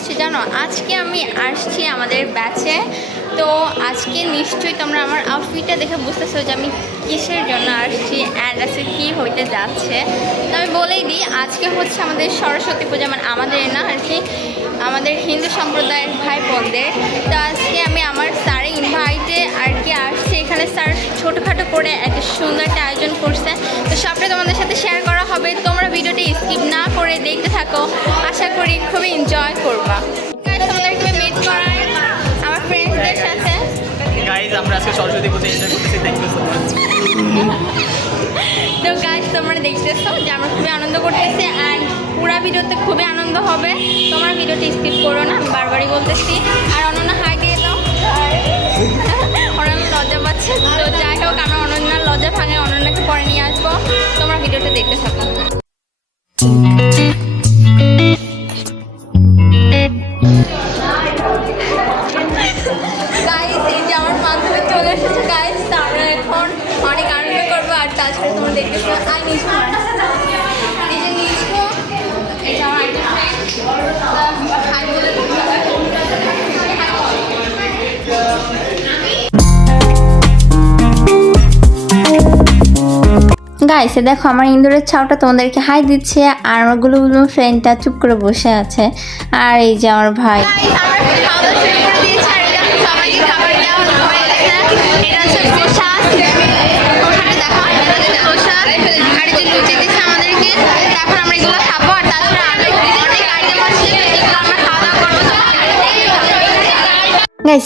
আসছি জানো? আজকে আমি আসছি আমাদের ব্যাচে। তো আজকে নিশ্চয়ই তোমরা আমার আউটফিটটা দেখে বুঝতেছো যে আমি কিসের জন্য আসছি অ্যান্ড আজকে কী হইতে যাচ্ছে। তো আমি বলেই দিই, আজকে হচ্ছে আমাদের সরস্বতী পূজা, মানে আমাদের না আর কি, আমাদের হিন্দু সম্প্রদায়ের ভাই বোনদের। তো আজকে আমি আমার স্যারের ইনভাইটে আর কি আসছি এখানে। স্যার ছোটোখাটো করে একটা সুন্দর একটা আয়োজন করছে, তো সবটা তোমাদের সাথে শেয়ার করা হবে। তোমরা ভিডিওটি স্কিপ না করে দেখতে থাকো, আশা করি খুবই এনজয় করবা। তোমাদেরকে মিট করাই আমার ফ্রেন্ডসদের সাথে। গাইজ আমরা আজকে সরস্বতী পূজা এনজয় করতেছি, থ্যাংক ইউ সো মাচ। তো গাইজ তোমরা দেখতেছো যে আমরা খুবই আনন্দ করতেছি অ্যান্ড পুরো ভিডিওতে খুবই আনন্দ হবে। তোমার ভিডিওটি স্কিপ করো না, আমি বারবারই বলতেছি। আর অনন্যা হাই দিয়ে দাও, অনন্যা লজ্জা পাচ্ছে। তো যাই হোক, আমরা অনন্যার লজ্জা ভাঙে অনন্যাকে পরে নিয়ে আসবো। তোমরা ভিডিওটা দেখতে থাকো। গাইজ এই যে আমার বান্ধবী চলে এসেছে গাইজ, তো আমরা এখন অনেক আনন্দ করবো। আর তাছাড়া তোমরা দেখতেছো আর নিজে এটা আমার একটা হাই বলে গাইছে দেখো আমার ইন্দুরের ছাউটা তোমাদেরকে হাই দিচ্ছে আর আমার গুলো ফ্রেন্ডটা চুপ করে বসে আছে। আর এই যে আমার ভাই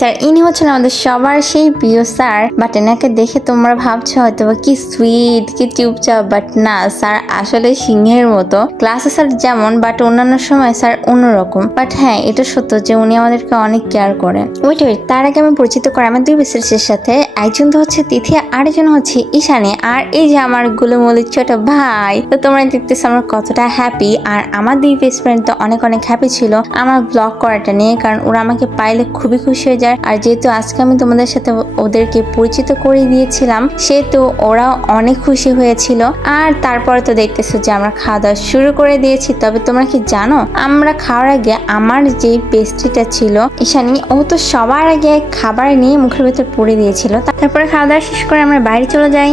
স্যার ইনি হচ্ছেন আমাদের সবার সেই প্রিয় স্যার। বাট এনাকে দেখে তোমরা ভাবছো হয়তো কি সুইট কি চুপচাপ, বাট না, স্যার আসলে সিংহের মতো। ক্লাসে স্যার যেমন, বাট অন্যান্য সময় স্যার অন্যরকম। বাট হ্যাঁ, এটা সত্য যে উনি আমাদেরকে অনেক কেয়ার করেন। ওয়েট তার আগে আমি পরিচিত করি আমার দুই বেস্টের সাথে। একজন তো হচ্ছে তিথি, আরেকজন হচ্ছে ঈশানী, আর এই যে আমার গুলুমলির ছোট ভাই। তো তোমরা দেখতেছো আমরা কতটা হ্যাপি। আর আমার দুই বেস্ট ফ্রেন্ড তো অনেক অনেক হ্যাপি ছিল আমার ব্লগ করাটা নিয়ে, কারণ ওরা আমাকে পাইলে খুবই খুশি হয়ে যায়। আর যেহেতু আজকে আমি তোমাদের সাথে ওদেরকে পরিচিত করে দিয়েছিলাম, সেহেতু ওরাও অনেক খুশি হয়েছিল। আর তারপরে তো দেখতেছো যে আমরা খাওয়া দাওয়া শুরু করে দিয়েছি। তবে তোমরা কি জানো, আমরা খাওয়ার আগে আমার যে পেস্ট্রিটা ছিল ঈশানী, ও তো সবার আগে খাবার নিয়ে মুখের ভেতর পুড়ে দিয়েছিল। তারপরে খাওয়া দাওয়া শেষ করে আমরা বাইরে চলে যাই।